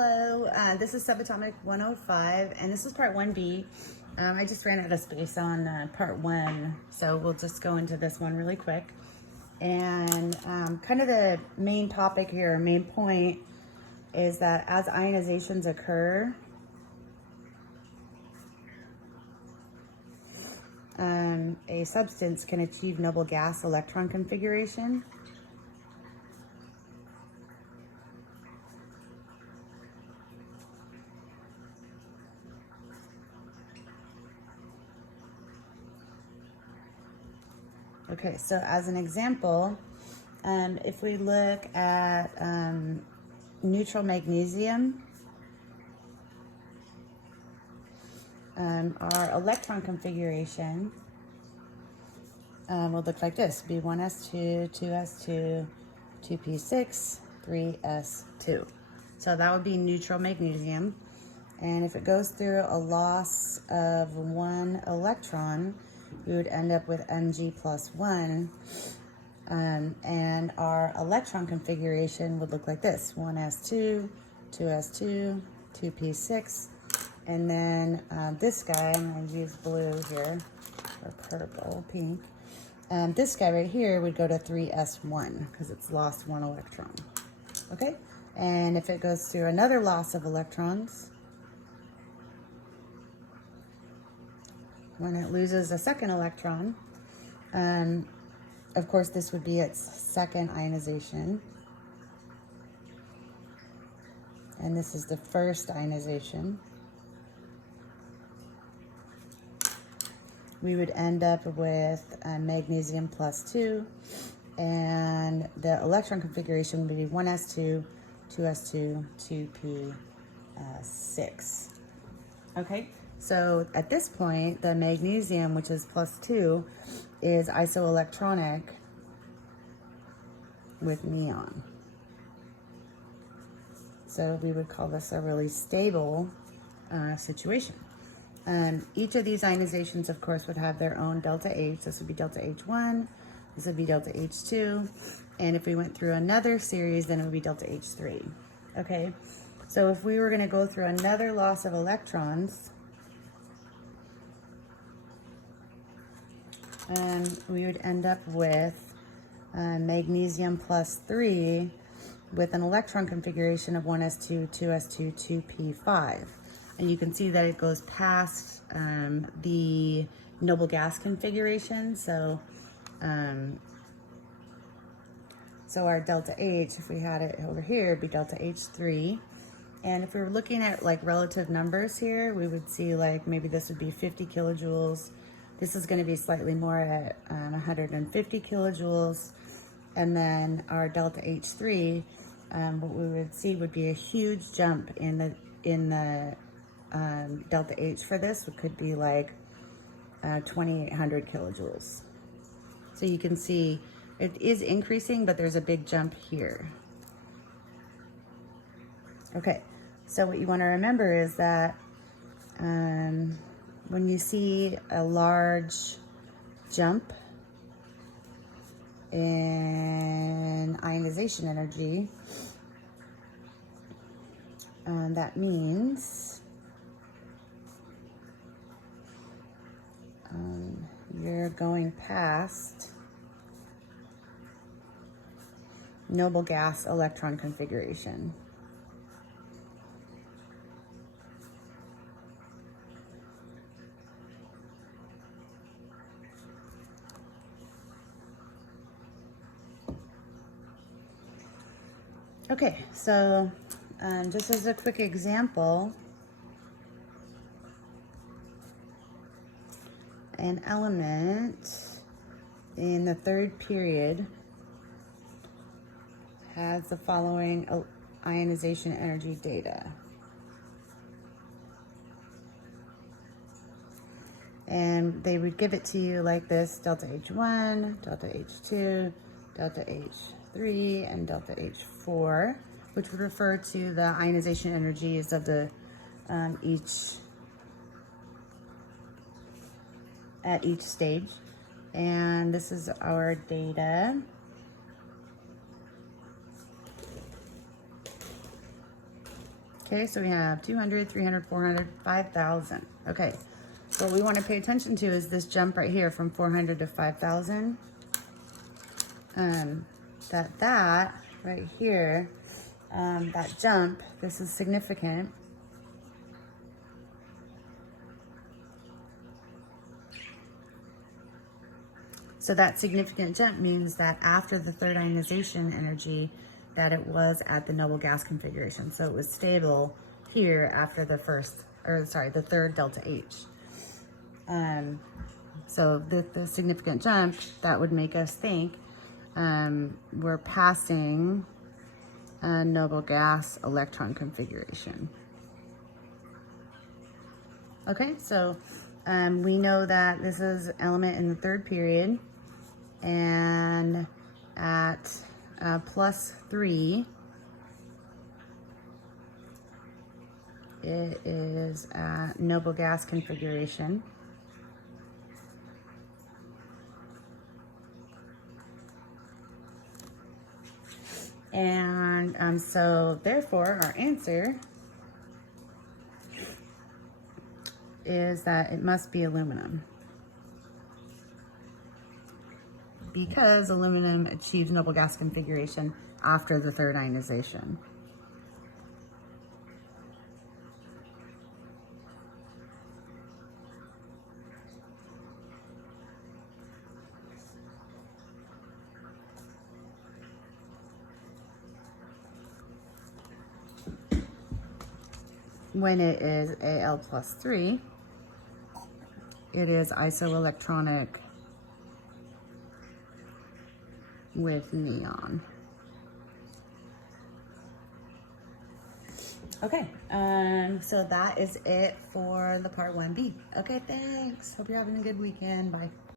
Hello, this is Subatomic 105, and this is part 1B. I just ran out of space on part 1, so we'll just go into this one really quick. And kind of the main topic here, main point, is that as ionizations occur, a substance can achieve noble gas electron configuration. Okay, so as an example, if we look at neutral magnesium, our electron configuration will look like this: be 1s2, 2s2, 2p6, 3s2. So that would be neutral magnesium. And if it goes through a loss of 1 electron, we would end up with Mg plus 1. And our electron configuration would look like this: 1s2, 2s2, 2p6, and then this guy, I'm going to use blue here, or purple, pink. This guy right here would go to 3s1 because it's lost 1 electron. Okay, and if it goes through another loss of electrons, when it loses a second electron, of course this would be its second ionization, and this is the first ionization. We would end up with magnesium plus 2, and the electron configuration would be 1s2, 2s2, 2p6. Okay, so at this point, the magnesium, which is plus 2, is isoelectronic with neon. So we would call this a really stable situation. Each of these ionizations, of course, would have their own delta H. This would be delta H1, this would be delta H2, and if we went through another series, then it would be delta H3. Okay, so if we were going to go through another loss of electrons, we would end up with magnesium plus 3 with an electron configuration of 1s2, 2s2, 2p5. And you can see that it goes past the noble gas configuration. So, so our delta H, if we had it over here, would be delta H3. And if we were looking at like relative numbers here, we would see like maybe this would be 50 kilojoules. This is going to be slightly more at 150 kilojoules. And then our delta H3, what we would see would be a huge jump in the delta H for this. It could be like 2,800 kilojoules. So you can see it is increasing, but there's a big jump here. Okay, so what you want to remember is that when you see a large jump in ionization energy, that means you're going past noble gas electron configuration. Okay, so just as a quick example, an element in the third period has the following ionization energy data. And they would give it to you like this: delta H1, delta H2, delta H3, and delta H4, which would refer to the ionization energies of the at each stage. And this is our data. Okay, so we have 200, 300, 400, 5,000. Okay, so what we want to pay attention to is this jump right here from 400 to 5,000. That right here, that jump, this is significant. So that significant jump means that after the third ionization energy, that it was at the noble gas configuration. So it was stable here after the the third delta H. So the significant jump, that would make us think we're passing a noble gas electron configuration. Okay, so we know that this is element in the third period, and at +3, it is at noble gas configuration. And so therefore our answer is that it must be aluminum, because aluminum achieves noble gas configuration after the third ionization. When it is Al +3, it is isoelectronic with neon. Okay, so that is it for the part 1B. Okay, thanks. Hope you're having a good weekend. Bye.